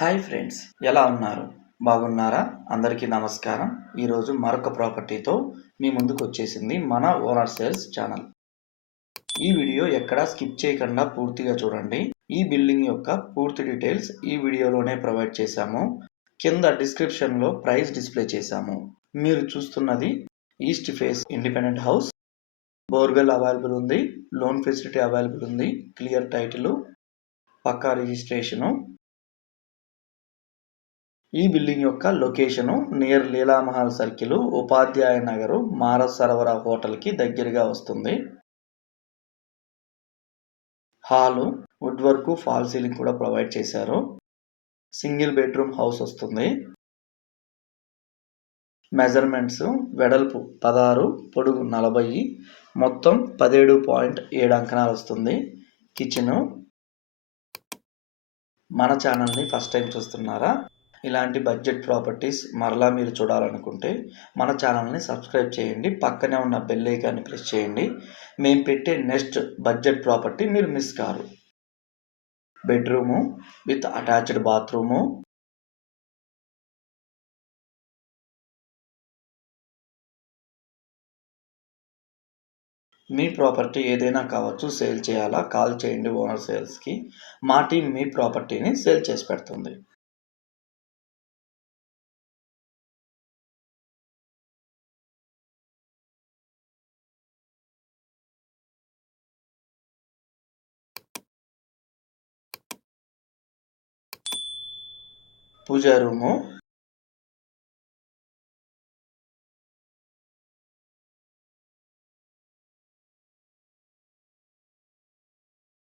Hi friends, ఎలా ఉన్నారు? బాగున్నారా? అందరికీ నమస్కారం. ఈరోజు మరొక ప్రాపర్టీతో మీ ముందుకు వచ్చేసింది మన ఓనర్ సేల్స్ ఛానల్. ఈ వీడియో ఎక్కడా స్కిప్ చేయకుండా పూర్తిగా చూడండి. ఈ బిల్డింగ్ యొక్క పూర్తి డీటెయిల్స్ ఈ వీడియోలోనే ప్రొవైడ్ చేశాము. కింద డిస్క్రిప్షన్లో ప్రైస్ డిస్ప్లే చేశాము. మీరు చూస్తున్నది east face independent house. Borewell available ఉంది, లోన్ ఫెసిలిటీ అవైలబుల్ ఉంది, క్లియర్ టైటిల్, పక్కా రిజిస్ట్రేషను. ఈ బిల్డింగ్ యొక్క లొకేషను నియర్ లీలామహల్ సర్కిల్, ఉపాధ్యాయ నగరు, మానస్ సరోవర హోటల్కి దగ్గరగా వస్తుంది. Hall, wood work, fall ceiling కూడా ప్రొవైడ్ చేశారు. సింగిల్ బెడ్రూమ్ హౌస్ వస్తుంది. మెజర్మెంట్స్ వెడల్పు 16, పొడుగు 40, మొత్తం 17.7 అంకణాలు వస్తుంది. కిచెను. మన ఛానల్ని ఫస్ట్ టైం చూస్తున్నారా? ఇలాంటి బడ్జెట్ ప్రాపర్టీస్ మరలా మీరు చూడాలనుకుంటే మన ఛానల్ని సబ్స్క్రైబ్ చేయండి. పక్కనే ఉన్న బెల్ ఐకాన్ని ప్రెస్ చేయండి. మేము పెట్టే నెక్స్ట్ బడ్జెట్ ప్రాపర్టీ మీరు miss car. Bedroom with attached bathroom. Me property ఏదైనా కావచ్చు, సేల్ చేయాలా? కాల్ చేయండి ఓనర్ సేల్స్కి. మా టీం మీ ప్రాపర్టీని సేల్ చేసి పెడుతుంది. పూజా రూము,